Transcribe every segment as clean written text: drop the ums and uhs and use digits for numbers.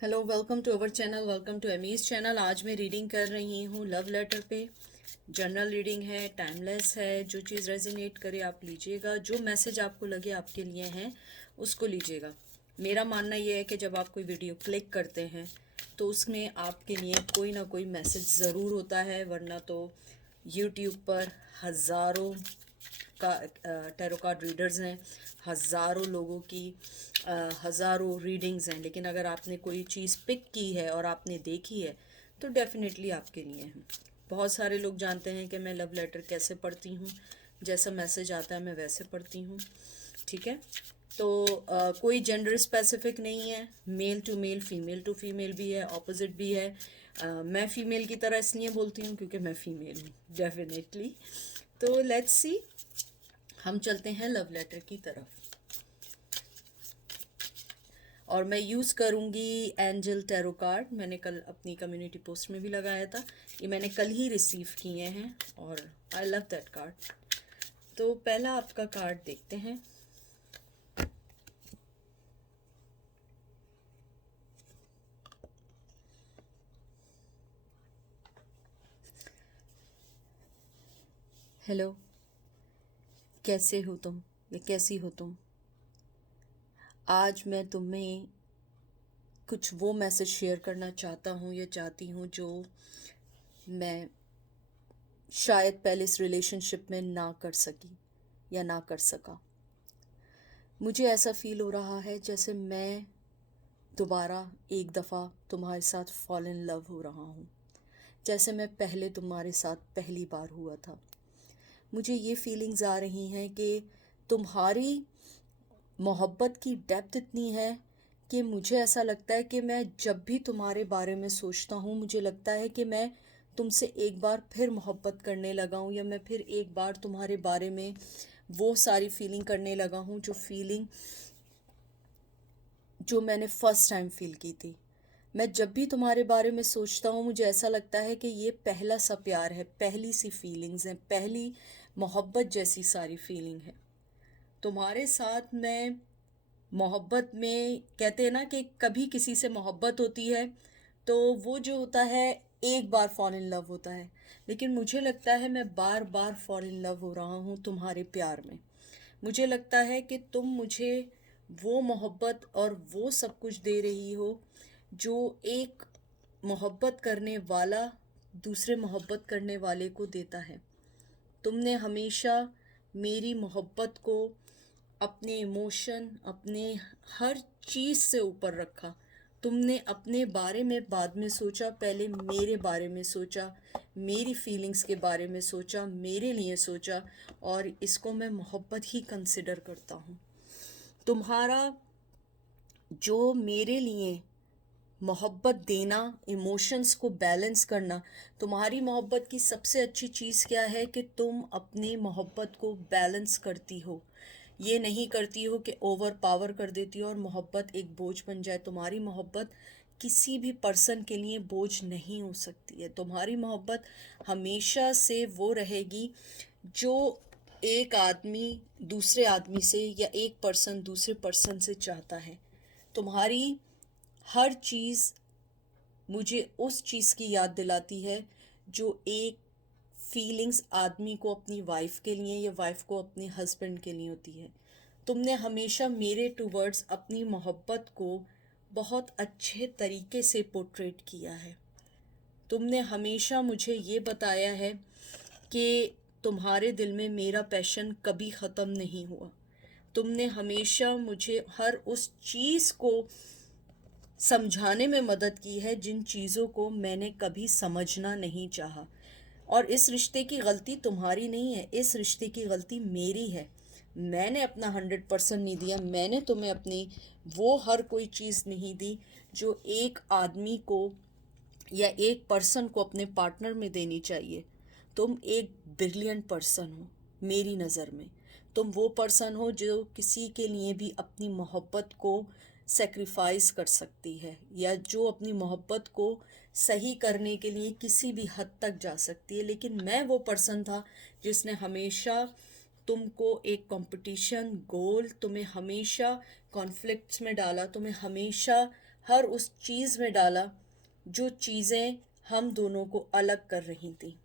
Hello, welcome to our channel, welcome to Amy's channel. आज मैं reading कर रही हूँ लव लेटर पे। जनरल रीडिंग है, टाइमलेस है। जो चीज़ रेजोनेट करे आप लीजिएगा, जो मैसेज आपको लगे आपके लिए हैं उसको लीजिएगा। मेरा मानना यह है कि जब आप कोई वीडियो क्लिक करते हैं तो उसमें आपके लिए कोई ना कोई मैसेज ज़रूर होता है, वरना तो यूट्यूब पर हज़ारों का टैरो कार्ड रीडर्स हैं, हज़ारों लोगों की हज़ारों रीडिंग्स हैं। लेकिन अगर आपने कोई चीज़ पिक की है और आपने देखी है तो डेफिनेटली आपके लिए है। बहुत सारे लोग जानते हैं कि मैं लव लेटर कैसे पढ़ती हूँ, जैसा मैसेज आता है मैं वैसे पढ़ती हूँ। ठीक है, तो कोई जेंडर स्पेसिफिक नहीं है, male to male, female to female भी है, ऑपोजिट भी है। मैं फ़ीमेल की तरह इसलिए बोलती हूँ क्योंकि मैं फ़ीमेल हूँ डेफिनेटली। तो लेट्स सी, हम चलते हैं लव लेटर की तरफ। और मैं यूज़ करूँगी एंजल टैरो कार्ड। मैंने कल अपनी कम्युनिटी पोस्ट में भी लगाया था, ये मैंने कल ही रिसीव किए हैं और आई लव दैट कार्ड। तो पहला आपका कार्ड देखते हैं। हेलो, कैसे हो तुम या कैसी हो तुम? आज मैं तुम्हें कुछ वो मैसेज शेयर करना चाहता हूँ या चाहती हूँ जो मैं शायद पहले इस रिलेशनशिप में ना कर सकी या ना कर सका। मुझे ऐसा फील हो रहा है जैसे मैं दोबारा एक दफ़ा तुम्हारे साथ फॉल इन लव हो रहा हूँ, जैसे मैं पहले तुम्हारे साथ पहली बार हुआ था। मुझे ये फीलिंग्स आ रही हैं कि तुम्हारी मोहब्बत की डेप्थ इतनी है कि मुझे ऐसा लगता है कि मैं जब भी तुम्हारे बारे में सोचता हूँ मुझे लगता है कि मैं तुमसे एक बार फिर मोहब्बत करने लगा हूँ, या मैं फिर एक बार तुम्हारे बारे में वो सारी फीलिंग करने लगा हूँ जो मैंने फ़र्स्ट टाइम फील की थी। मैं जब भी तुम्हारे बारे में सोचता हूँ मुझे ऐसा लगता है कि ये पहला सा प्यार है, पहली सी फीलिंग्स हैं, पहली मोहब्बत जैसी सारी फीलिंग है तुम्हारे साथ। मैं मोहब्बत में कहते हैं ना कि कभी किसी से मोहब्बत होती है तो वो जो होता है एक बार फॉल इन लव होता है, लेकिन मुझे लगता है मैं बार बार फॉल इन लव हो रहा हूँ तुम्हारे प्यार में। मुझे लगता है कि तुम मुझे वो मोहब्बत और वो सब कुछ दे रही हो जो एक मोहब्बत करने वाला दूसरे मोहब्बत करने वाले को देता है। तुमने हमेशा मेरी मोहब्बत को अपने इमोशन, अपने हर चीज़ से ऊपर रखा। तुमने अपने बारे में बाद में सोचा, पहले मेरे बारे में सोचा, मेरी फीलिंग्स के बारे में सोचा, मेरे लिए सोचा, और इसको मैं मोहब्बत ही कंसिडर करता हूँ। तुम्हारा जो मेरे लिए मोहब्बत देना, इमोशंस को बैलेंस करना, तुम्हारी मोहब्बत की सबसे अच्छी चीज़ क्या है कि तुम अपनी मोहब्बत को बैलेंस करती हो। ये नहीं करती हो कि ओवर पावर कर देती हो और मोहब्बत एक बोझ बन जाए। तुम्हारी मोहब्बत किसी भी पर्सन के लिए बोझ नहीं हो सकती है। तुम्हारी मोहब्बत हमेशा से वो रहेगी जो एक आदमी दूसरे आदमी से या एक पर्सन दूसरे पर्सन से चाहता है। तुम्हारी हर चीज़ मुझे उस चीज़ की याद दिलाती है जो एक फीलिंग्स आदमी को अपनी वाइफ के लिए या वाइफ को अपने हस्बैंड के लिए होती है। तुमने हमेशा मेरे टूवर्ड्स अपनी मोहब्बत को बहुत अच्छे तरीके से पोर्ट्रेट किया है। तुमने हमेशा मुझे ये बताया है कि तुम्हारे दिल में मेरा पैशन कभी ख़त्म नहीं हुआ। तुमने हमेशा मुझे हर उस चीज़ को समझाने में मदद की है जिन चीज़ों को मैंने कभी समझना नहीं चाहा। और इस रिश्ते की गलती तुम्हारी नहीं है, इस रिश्ते की गलती मेरी है। मैंने अपना 100% नहीं दिया, मैंने तुम्हें अपनी वो हर कोई चीज़ नहीं दी जो एक आदमी को या एक पर्सन को अपने पार्टनर में देनी चाहिए। तुम एक ब्रिलियंट पर्सन हो मेरी नज़र में। तुम वो पर्सन हो जो किसी के लिए भी अपनी मोहब्बत को सेक्रीफाइस कर सकती है, या जो अपनी मोहब्बत को सही करने के लिए किसी भी हद तक जा सकती है। लेकिन मैं वो पर्सन था जिसने हमेशा तुमको एक कंपटीशन गोल, तुम्हें हमेशा कॉन्फ्लिक्ट्स में डाला, तुम्हें हमेशा हर उस चीज़ में डाला जो चीज़ें हम दोनों को अलग कर रही थी।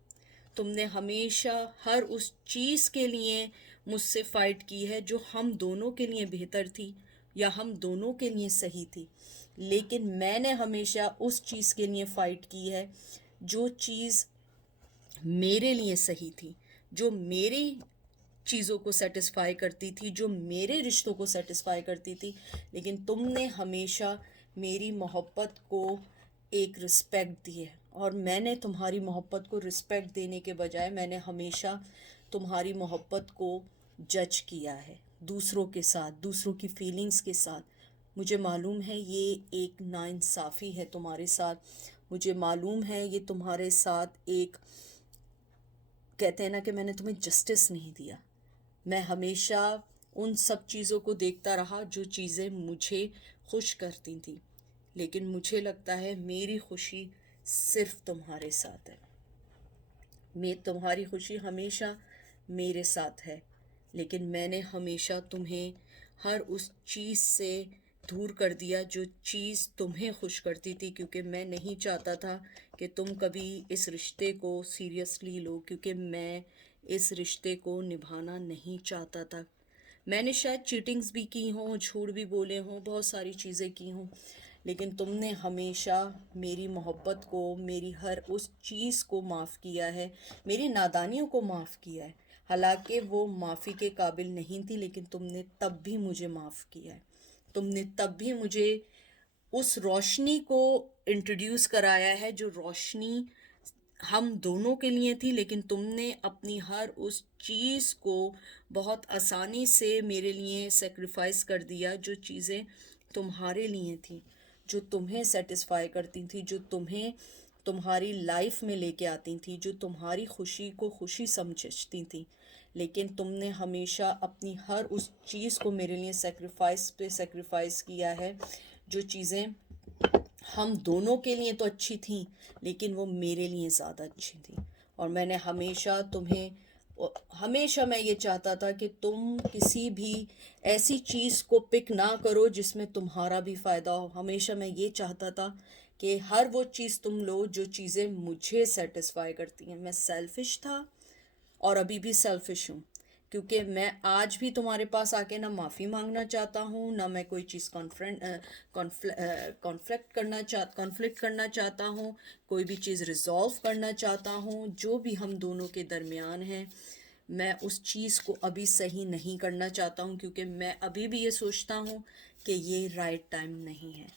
तुमने हमेशा हर उस चीज़ के लिए मुझसे फ़ाइट की है जो हम दोनों के लिए बेहतर थी या हम दोनों के लिए सही थी। लेकिन मैंने हमेशा उस चीज़ के लिए फ़ाइट की है जो चीज़ मेरे लिए सही थी, जो मेरी चीज़ों को सेटिस्फाई करती थी, जो मेरे रिश्तों को सेटिस्फाई करती थी। लेकिन तुमने हमेशा मेरी मोहब्बत को एक रिस्पेक्ट दी है, और मैंने तुम्हारी मोहब्बत को रिस्पेक्ट देने के बजाय मैंने हमेशा तुम्हारी मोहब्बत को जज किया है दूसरों के साथ, दूसरों की फीलिंग्स के साथ। मुझे मालूम है ये एक नाइंसाफ़ी है तुम्हारे साथ। मुझे मालूम है ये तुम्हारे साथ एक, कहते हैं ना कि मैंने तुम्हें जस्टिस नहीं दिया। मैं हमेशा उन सब चीज़ों को देखता रहा जो चीज़ें मुझे खुश करती थी। लेकिन मुझे लगता है मेरी खुशी सिर्फ तुम्हारे साथ है। तुम्हारी खुशी हमेशा मेरे साथ है। लेकिन मैंने हमेशा तुम्हें हर उस चीज़ से दूर कर दिया जो चीज़ तुम्हें खुश करती थी, क्योंकि मैं नहीं चाहता था कि तुम कभी इस रिश्ते को सीरियसली लो, क्योंकि मैं इस रिश्ते को निभाना नहीं चाहता था। मैंने शायद चीटिंग्स भी की हों, झूठ भी बोले हों, बहुत सारी चीज़ें की हों, लेकिन तुमने हमेशा मेरी मोहब्बत को, मेरी हर उस चीज़ को माफ़ किया है, मेरी नादानियों को माफ़ किया है। हालांकि वो माफ़ी के काबिल नहीं थी, लेकिन तुमने तब भी मुझे माफ़ किया है। तुमने तब भी मुझे उस रोशनी को इंट्रोड्यूस कराया है जो रोशनी हम दोनों के लिए थी। लेकिन तुमने अपनी हर उस चीज़ को बहुत आसानी से मेरे लिए सेक्रीफाइस कर दिया, जो चीज़ें तुम्हारे लिए थी, जो तुम्हें सेटिस्फाई करती थी, जो तुम्हें तुम्हारी लाइफ में लेके आती थी, जो तुम्हारी खुशी को खुशी समझती थी। लेकिन तुमने हमेशा अपनी हर उस चीज़ को मेरे लिए सेक्रीफाइस पे सेक्रीफाइस किया है, जो चीज़ें हम दोनों के लिए तो अच्छी थी, लेकिन वो मेरे लिए ज़्यादा अच्छी थी। और मैंने हमेशा तुम्हें, हमेशा मैं ये चाहता था कि तुम किसी भी ऐसी चीज़ को पिक ना करो जिसमें तुम्हारा भी फ़ायदा हो। हमेशा मैं ये चाहता था कि हर वो चीज़ तुम लो जो चीज़ें मुझे सेटिस्फाई करती हैं। मैं सेल्फ़िश था और अभी भी सेल्फ़िश हूँ, क्योंकि मैं आज भी तुम्हारे पास आके ना माफ़ी मांगना चाहता हूँ, ना मैं कोई चीज़ कॉन्फ्लिक्ट करना चाहता हूँ, कोई भी चीज़ रिजॉल्व करना चाहता हूँ। जो भी हम दोनों के दरमियान है, मैं उस चीज़ को अभी सही नहीं करना चाहता हूँ, क्योंकि मैं अभी भी ये सोचता हूँ कि ये राइट टाइम नहीं है।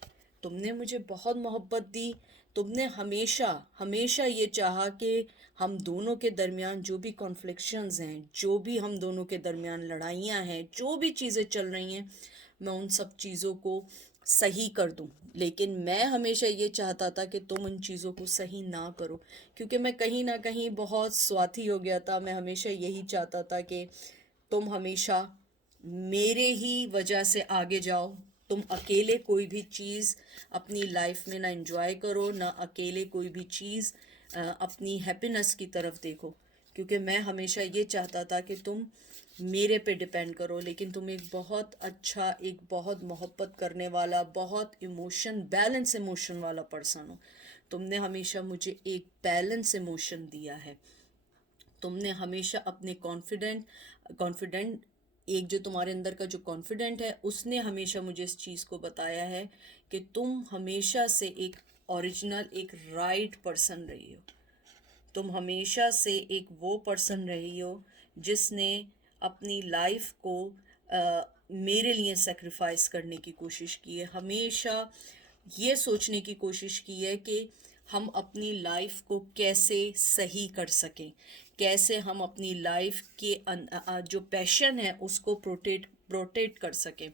तुमने मुझे बहुत मोहब्बत दी। तुमने हमेशा हमेशा ये चाहा कि हम दोनों के दरमियान जो भी कॉन्फ्लिक्शंस हैं, जो भी हम दोनों के दरमियान लड़ाइयाँ हैं, जो भी चीज़ें चल रही हैं, मैं उन सब चीज़ों को सही कर दूं। लेकिन मैं हमेशा ये चाहता था कि तुम उन चीज़ों को सही ना करो, क्योंकि मैं कहीं ना कहीं बहुत स्वार्थी हो गया था। मैं हमेशा यही चाहता था कि तुम हमेशा मेरे ही वजह से आगे जाओ। तुम अकेले कोई भी चीज़ अपनी लाइफ में ना एंजॉय करो, ना अकेले कोई भी चीज़ अपनी हैप्पीनेस की तरफ देखो, क्योंकि मैं हमेशा ये चाहता था कि तुम मेरे पे डिपेंड करो। लेकिन तुम एक बहुत अच्छा, एक बहुत मोहब्बत करने वाला, बहुत बैलेंस इमोशन वाला पर्सन हो। तुमने हमेशा मुझे एक बैलेंस इमोशन दिया है। तुमने हमेशा अपने कॉन्फिडेंट एक जो तुम्हारे अंदर का जो कॉन्फिडेंट है, उसने हमेशा मुझे इस चीज़ को बताया है कि तुम हमेशा से एक ओरिजिनल, एक राइट पर्सन रही हो। तुम हमेशा से एक वो पर्सन रही हो जिसने अपनी लाइफ को मेरे लिए सेक्रीफाइस करने की कोशिश की है। हमेशा ये सोचने की कोशिश की है कि हम अपनी लाइफ को कैसे सही कर सकें, कैसे हम अपनी लाइफ के जो पैशन है उसको प्रोटेक्ट कर सकें।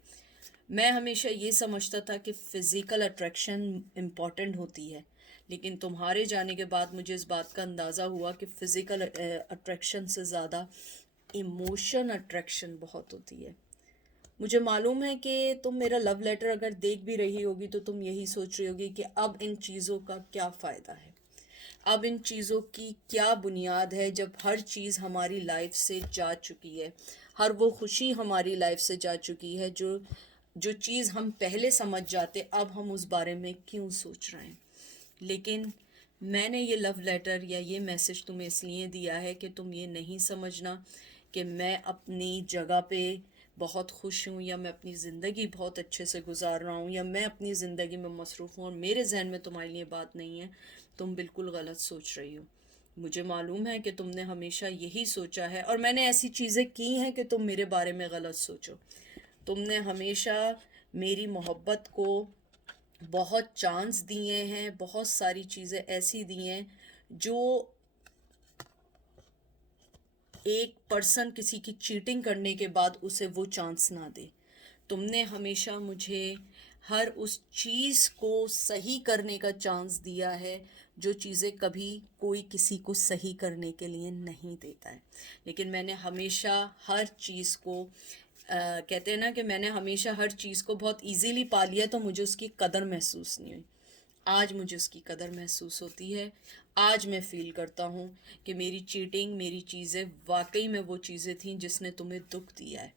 मैं हमेशा ये समझता था कि फ़िज़िकल अट्रैक्शन इम्पॉर्टेंट होती है, लेकिन तुम्हारे जाने के बाद मुझे इस बात का अंदाज़ा हुआ कि फ़िज़िकल अट्रैक्शन से ज़्यादा इमोशन अट्रैक्शन बहुत होती है। मुझे मालूम है कि तुम मेरा लव लेटर अगर देख भी रही होगी तो तुम यही सोच रही होगी कि अब इन चीज़ों का क्या फ़ायदा है, अब इन चीज़ों की क्या बुनियाद है, जब हर चीज़ हमारी लाइफ से जा चुकी है, हर वो खुशी हमारी लाइफ से जा चुकी है जो जो चीज़ हम पहले समझ जाते अब हम उस बारे में क्यों सोच रहे हैं। लेकिन मैंने ये लव लेटर या ये मैसेज तुम्हें इसलिए दिया है कि तुम ये नहीं समझना कि मैं अपनी जगह पे बहुत खुश हूँ या मैं अपनी ज़िंदगी बहुत अच्छे से गुजार रहा हूँ या मैं अपनी ज़िंदगी में मसरूफ़ हूँ और मेरे जहन में तुम्हारे लिए बात नहीं है। तुम बिल्कुल गलत सोच रही हो। मुझे मालूम है कि तुमने हमेशा यही सोचा है और मैंने ऐसी चीज़ें की हैं कि तुम मेरे बारे में गलत सोचो। तुमने हमेशा मेरी मोहब्बत को बहुत चांस दिए हैं, बहुत सारी चीज़ें ऐसी दी हैं जो एक पर्सन किसी की चीटिंग करने के बाद उसे वो चांस ना दे। तुमने हमेशा मुझे हर उस चीज़ को सही करने का चांस दिया है जो चीज़ें कभी कोई किसी को सही करने के लिए नहीं देता है। लेकिन मैंने हमेशा हर चीज़ को कहते हैं ना कि मैंने हमेशा हर चीज़ को बहुत इजीली पा लिया तो मुझे उसकी कदर महसूस नहीं हुई। आज मुझे उसकी कदर महसूस होती है। आज मैं फ़ील करता हूँ कि मेरी चीटिंग, मेरी चीज़ें वाक़ई में वो चीज़ें थीं जिसने तुम्हें दुःख दिया है,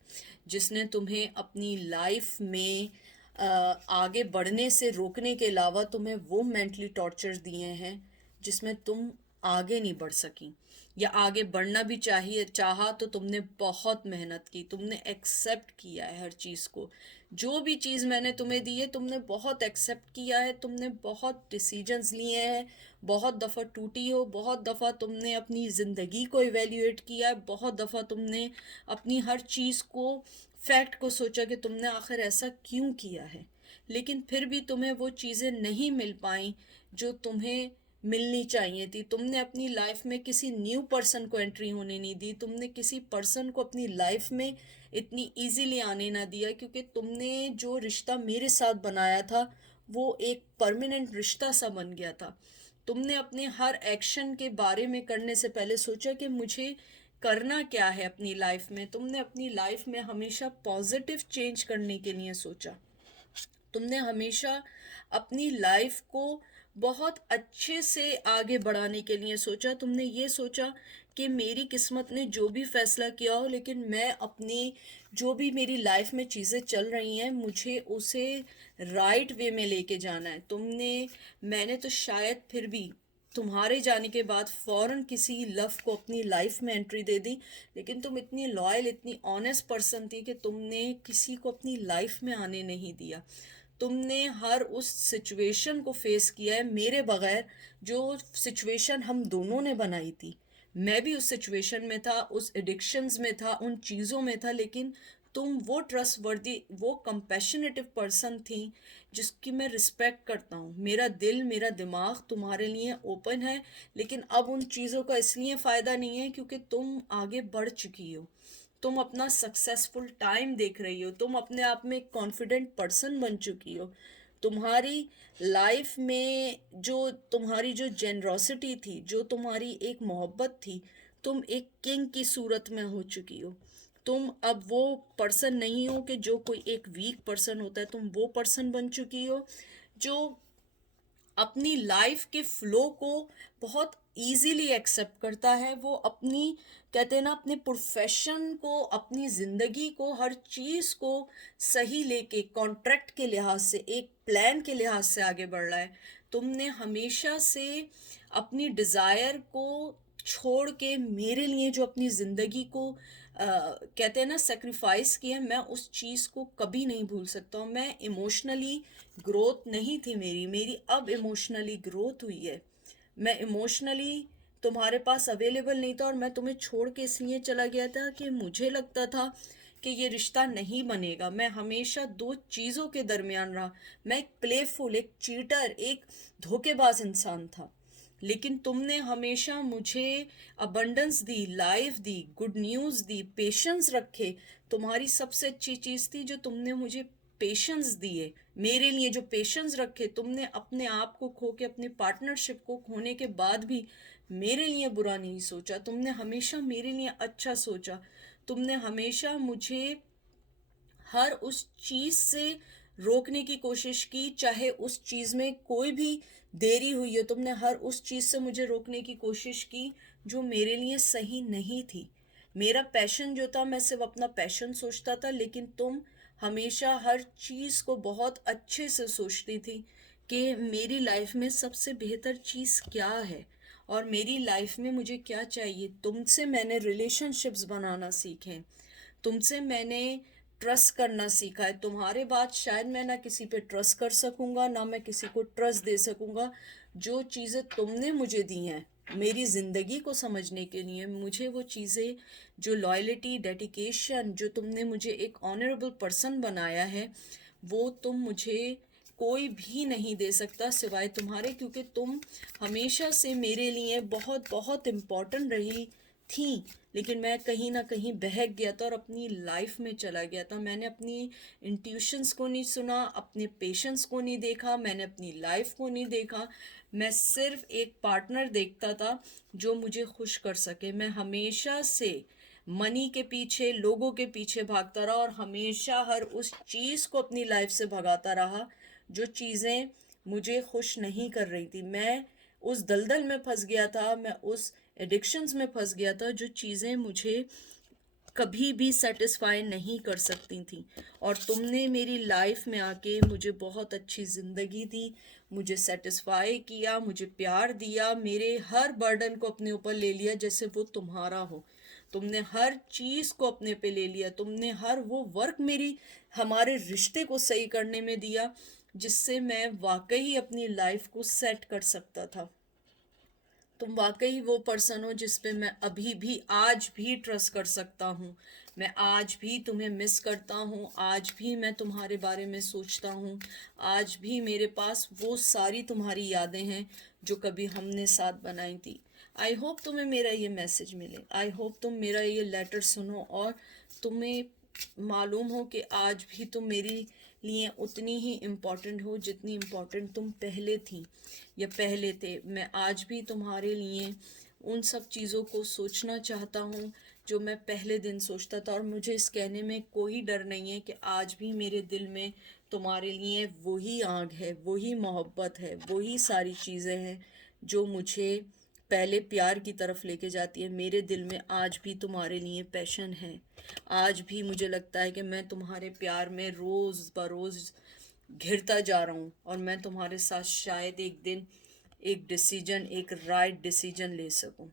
जिसने तुम्हें अपनी लाइफ़ में आगे बढ़ने से रोकने के अलावा तुम्हें वो मेंटली टॉर्चर दिए हैं जिसमें तुम आगे नहीं बढ़ सकी या आगे बढ़ना भी चाहिए चाहा तो तुमने बहुत मेहनत की, तुमने एक्सेप्ट किया है हर चीज़ को। जो भी चीज़ मैंने तुम्हें दी है तुमने बहुत एक्सेप्ट किया है, तुमने बहुत डिसीजंस लिए हैं, बहुत दफ़ा टूटी हो, बहुत दफ़ा तुमने अपनी ज़िंदगी को इवेल्युएट किया है, बहुत दफ़ा तुमने अपनी हर चीज़ को फैक्ट को सोचा कि तुमने आखिर ऐसा क्यों किया है। लेकिन फिर भी तुम्हें वो चीज़ें नहीं मिल पाई जो तुम्हें मिलनी चाहिए थी। तुमने अपनी लाइफ में किसी न्यू पर्सन को एंट्री होने नहीं दी, तुमने किसी पर्सन को अपनी लाइफ में इतनी इजीली आने ना दिया क्योंकि तुमने जो रिश्ता मेरे साथ बनाया था वो एक परमानेंट रिश्ता सा बन गया था। तुमने अपने हर एक्शन के बारे में करने से पहले सोचा कि मुझे करना क्या है अपनी लाइफ में। तुमने अपनी लाइफ में हमेशा पॉजिटिव चेंज करने के लिए सोचा। तुमने हमेशा अपनी लाइफ को बहुत अच्छे से आगे बढ़ाने के लिए सोचा। तुमने ये सोचा कि मेरी किस्मत ने जो भी फैसला किया हो लेकिन मैं अपनी जो भी मेरी लाइफ में चीज़ें चल रही हैं मुझे उसे राइट वे में लेके जाना है। मैंने तो शायद फिर भी तुम्हारे जाने के बाद फौरन किसी लव को अपनी लाइफ में एंट्री दे दी, लेकिन तुम इतनी लॉयल, इतनी ऑनेस्ट पर्सन थी कि तुमने किसी को अपनी लाइफ में आने नहीं दिया। तुमने हर उस सिचुएशन को फेस किया है मेरे बगैर, जो सिचुएशन हम दोनों ने बनाई थी। मैं भी उस सिचुएशन में था, उस एडिक्शंस में था, उन चीज़ों में था, लेकिन तुम वो ट्रस्टवर्दी, वो कंपैशनेटिव पर्सन थी जिसकी मैं रिस्पेक्ट करता हूँ। मेरा दिल, मेरा दिमाग तुम्हारे लिए ओपन है, लेकिन अब उन चीज़ों का इसलिए फ़ायदा नहीं है क्योंकि तुम आगे बढ़ चुकी हो। तुम अपना सक्सेसफुल टाइम देख रही हो, तुम अपने आप में एक कॉन्फिडेंट पर्सन बन चुकी हो। तुम्हारी लाइफ में जो तुम्हारी जो जेनरोसिटी थी, जो तुम्हारी एक मोहब्बत थी, तुम एक किंग की सूरत में हो चुकी हो। तुम अब वो पर्सन नहीं हो कि जो कोई एक वीक पर्सन होता है, तुम वो पर्सन बन चुकी हो जो अपनी लाइफ के फ्लो को बहुत इजीली एक्सेप्ट करता है। वो अपनी, कहते हैं ना, अपने प्रोफेशन को, अपनी ज़िंदगी को, हर चीज़ को सही लेके कॉन्ट्रैक्ट के लिहाज से, एक प्लान के लिहाज से आगे बढ़ रहा है। तुमने हमेशा से अपनी डिज़ायर को छोड़ के मेरे लिए जो अपनी ज़िंदगी को कहते हैं ना सेक्रीफाइस किया, मैं उस चीज़ को कभी नहीं भूल सकता हूँ। मैं इमोशनली ग्रोथ नहीं थी मेरी, मेरी अब इमोशनली ग्रोथ हुई है। मैं इमोशनली तुम्हारे पास अवेलेबल नहीं था और मैं तुम्हें छोड़ के इसलिए चला गया था कि मुझे लगता था कि ये रिश्ता नहीं बनेगा। मैं हमेशा दो चीज़ों के दरमियान रहा। मैं एक प्लेफुल, एक चीटर, एक धोखेबाज इंसान था। लेकिन तुमने हमेशा मुझे अबंडेंस दी, लाइफ दी, गुड न्यूज़ दी, पेशेंस रखे। तुम्हारी सबसे अच्छी चीज़ थी जो तुमने मुझे पेशेंस दिए। मेरे लिए जो पेशेंस रखे, तुमने अपने आप को खो के, अपनी पार्टनरशिप को खोने के बाद भी मेरे लिए बुरा नहीं सोचा। तुमने हमेशा मेरे लिए अच्छा सोचा। तुमने हमेशा मुझे हर उस चीज़ से रोकने की कोशिश की, चाहे उस चीज़ में कोई भी देरी हुई हो। तुमने हर उस चीज़ से मुझे रोकने की कोशिश की जो मेरे लिए सही नहीं थी। मेरा पैशन जो था, मैं सिर्फ अपना पैशन सोचता था, लेकिन तुम हमेशा हर चीज़ को बहुत अच्छे से सोचती थी कि मेरी लाइफ में सबसे बेहतर चीज़ क्या है और मेरी लाइफ में मुझे क्या चाहिए। तुमसे मैंने रिलेशनशिप्स बनाना सीखे, तुमसे मैंने ट्रस्ट करना सीखा है। तुम्हारे बाद शायद मैं ना किसी पे ट्रस्ट कर सकूंगा, ना मैं किसी को ट्रस्ट दे सकूंगा। जो चीज़ें तुमने मुझे दी हैं मेरी ज़िंदगी को समझने के लिए, मुझे वो चीज़ें, जो लॉयल्टी, डेडिकेशन, जो तुमने मुझे एक ऑनरेबल पर्सन बनाया है, वो तुम मुझे कोई भी नहीं दे सकता सिवाय तुम्हारे, क्योंकि तुम हमेशा से मेरे लिए बहुत बहुत इम्पोर्टेंट रही थी। लेकिन मैं कहीं ना कहीं बहक गया था और अपनी लाइफ में चला गया था। मैंने अपनी इंट्यूशंस को नहीं सुना, अपने पेशेंस को नहीं देखा, मैंने अपनी लाइफ को नहीं देखा। मैं सिर्फ एक पार्टनर देखता था जो मुझे खुश कर सके। मैं हमेशा से मनी के पीछे, लोगों के पीछे भागता रहा और हमेशा हर उस चीज़ को अपनी लाइफ से भगाता रहा जो चीज़ें मुझे खुश नहीं कर रही थी। मैं उस दलदल में फंस गया था, मैं उस एडिक्शंस में फंस गया था जो चीज़ें मुझे कभी भी सेटिस्फाई नहीं कर सकती थी। और तुमने मेरी लाइफ में आके मुझे बहुत अच्छी ज़िंदगी दी, मुझे सेटिस्फाई किया, मुझे प्यार दिया, मेरे हर बर्डन को अपने ऊपर ले लिया जैसे वो तुम्हारा हो। तुमने हर चीज़ को अपने पे ले लिया, तुमने हर वो वर्क मेरी, हमारे रिश्ते को सही करने में दिया जिससे मैं वाकई अपनी लाइफ को सेट कर सकता था। तुम वाकई वो पर्सन हो जिस पे मैं अभी भी, आज भी ट्रस्ट कर सकता हूँ। मैं आज भी तुम्हें मिस करता हूँ, आज भी मैं तुम्हारे बारे में सोचता हूँ, आज भी मेरे पास वो सारी तुम्हारी यादें हैं जो कभी हमने साथ बनाई थी। आई होप तुम्हें मेरा ये मैसेज मिले, आई होप तुम मेरा ये लेटर सुनो और तुम्हें मालूम हो कि आज भी तुम मेरी लिए उतनी ही इम्पोर्टेंट हो जितनी इम्पोर्टेंट तुम पहले थी या पहले थे। मैं आज भी तुम्हारे लिए उन सब चीज़ों को सोचना चाहता हूँ जो मैं पहले दिन सोचता था। और मुझे इस कहने में कोई डर नहीं है कि आज भी मेरे दिल में तुम्हारे लिए वही आग है, वही मोहब्बत है, वही सारी चीज़ें हैं जो मुझे पहले प्यार की तरफ लेके जाती है। मेरे दिल में आज भी तुम्हारे लिए पैशन है। आज भी मुझे लगता है कि मैं तुम्हारे प्यार में रोज़ बरोज़ घिरता जा रहा हूँ और मैं तुम्हारे साथ शायद एक दिन एक डिसीजन, एक राइट डिसीजन ले सकूँ।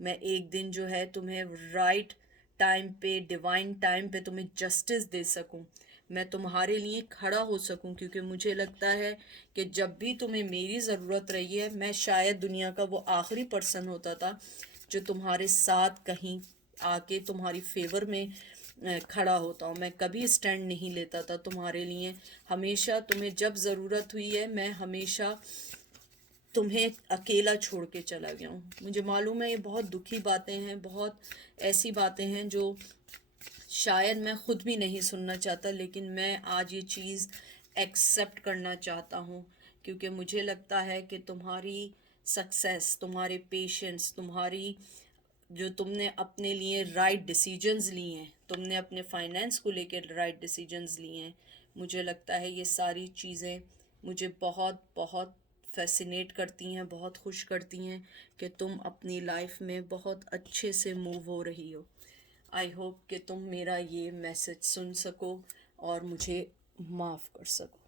मैं एक दिन जो है तुम्हें राइट टाइम पे, डिवाइन टाइम पे तुम्हें जस्टिस दे सकूं। मैं तुम्हारे लिए खड़ा हो सकूं, क्योंकि मुझे लगता है कि जब भी तुम्हें मेरी ज़रूरत रही है, मैं शायद दुनिया का वो आखिरी पर्सन होता था जो तुम्हारे साथ कहीं आके तुम्हारी फेवर में खड़ा होता हूँ। मैं कभी स्टैंड नहीं लेता था तुम्हारे लिए। हमेशा तुम्हें जब ज़रूरत हुई है, मैं हमेशा तुम्हें अकेला छोड़ के चला गया हूँ। मुझे मालूम है ये बहुत दुखी बातें हैं, बहुत ऐसी बातें हैं जो शायद मैं खुद भी नहीं सुनना चाहता, लेकिन मैं आज ये चीज़ एक्सेप्ट करना चाहता हूँ। क्योंकि मुझे लगता है कि तुम्हारी सक्सेस, तुम्हारे पेशेंस, तुम्हारी जो तुमने अपने लिए राइट डिसीजंस लिए हैं, तुमने अपने फाइनेंस को लेकर राइट डिसीजंस लिए हैं, मुझे लगता है ये सारी चीज़ें मुझे बहुत बहुत फैसिनेट करती हैं, बहुत खुश करती हैं कि तुम अपनी लाइफ में बहुत अच्छे से मूव हो रही हो। आई होप कि तुम मेरा ये मैसेज सुन सको और मुझे माफ़ कर सको।